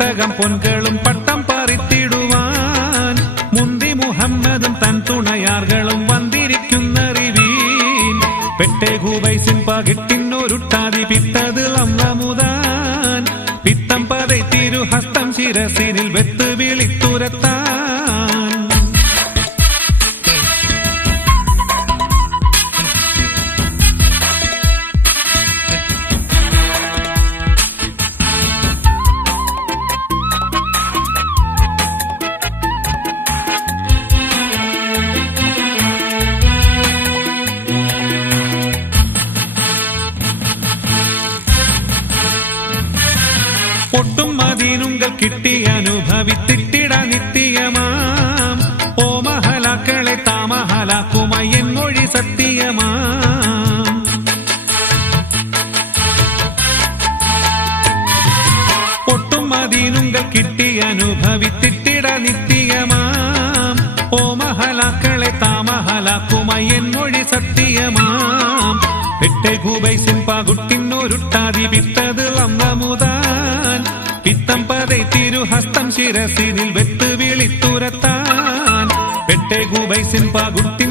പെട്ടകം പൊൻകളും പട്ടം പറിത്തിടുവാൻ മുന്തി മുഹമ്മദും തൻ തുണയാർകളും വന്നിരിക്കുന്നറിവീൻ പെട്ടെ ഹുബൈസിൻ പകിട്ടിനൊരുട്ടാതി പിട്ടത് അമ്ലമുതാൻ പിത്തം പതൈ തിരുഹസ്തം ശിരസിനിൽ വെത്ത് വിളിത്തുരത്താൻ ഒട്ടും മദീനുങ്കൾ കിട്ടി അനുഭവിത്തിട്ടിട നിത്യമാം ഓ മഹലാക്കളെ താമഹലാക്കുമായി എന്നൊഴി സത്യമാം ഒട്ടും മദീനുങ്കൾ കിട്ടി അനുഭവിത്തിട്ടിട നിത്യമാം ഓ മഹലാക്കളെ താമഹലാക്കുമായി എന്നൊഴി സത്യമാം പെട്ടെ ഹുബൈസിൻ പകുട്ടിനൊരുട്ടാതി വിട്ടത് അമ്ലമുതാൻ പിത്തം പതൈ തിരുഹസ്തം ശിരസിനിൽ വെത്ത് വിളിത്തുരത്താൻ പെട്ടെ ഹുബൈസിൻ പകുട്ടി